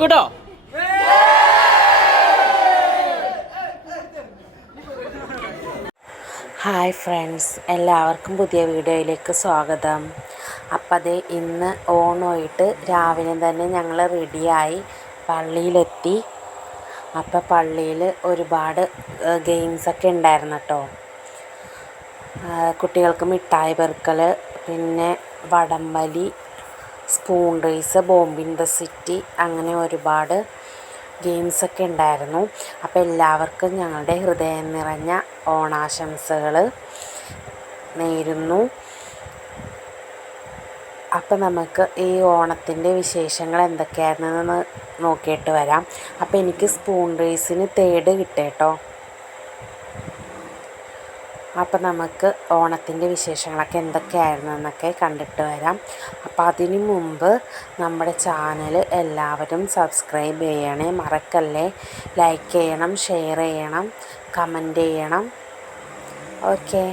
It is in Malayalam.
കേട്ടോ. ഹായ് ഫ്രണ്ട്സ്, എല്ലാവർക്കും പുതിയ വീഡിയോയിലേക്ക് സ്വാഗതം. അപ്പം അതേ ഇന്ന് ഓണമായിട്ട് രാവിലെ തന്നെ ഞങ്ങൾ റെഡിയായി പള്ളിയിലെത്തി. അപ്പം പള്ളിയിൽ ഒരുപാട് ഗെയിംസൊക്കെ ഉണ്ടായിരുന്നു കേട്ടോ. കുട്ടികൾക്ക് മിഠായി പെറുക്കൽ, പിന്നെ വടംവലി, spoon race, bomb in the city, അങ്ങനെ ഒരുപാട് ഗെയിംസൊക്കെ ഉണ്ടായിരുന്നു. അപ്പോൾ എല്ലാവർക്കും ഞങ്ങളുടെ ഹൃദയം നിറഞ്ഞ ഓണാശംസകൾ നേരുന്നു. അപ്പം നമുക്ക് ഈ ഓണത്തിൻ്റെ വിശേഷങ്ങൾ എന്തൊക്കെയായിരുന്നെന്ന് നോക്കിയിട്ട് വരാം. അപ്പോൾ എനിക്ക് സ്പൂൺ റേസിന് 3rd കിട്ടിയേട്ടോ. അപ്പം നമുക്ക് ഓണത്തിൻ്റെ വിശേഷങ്ങളൊക്കെ എന്തൊക്കെയായിരുന്നു എന്നൊക്കെ കണ്ടിട്ട് വരാം. അപ്പം അതിനു മുമ്പ് നമ്മുടെ ചാനൽ എല്ലാവരും സബ്സ്ക്രൈബ് ചെയ്യണേ, മറക്കല്ലേ. ലൈക്ക് ചെയ്യണം, ഷെയർ ചെയ്യണം, കമൻറ്റ് ചെയ്യണം. ഓക്കെ.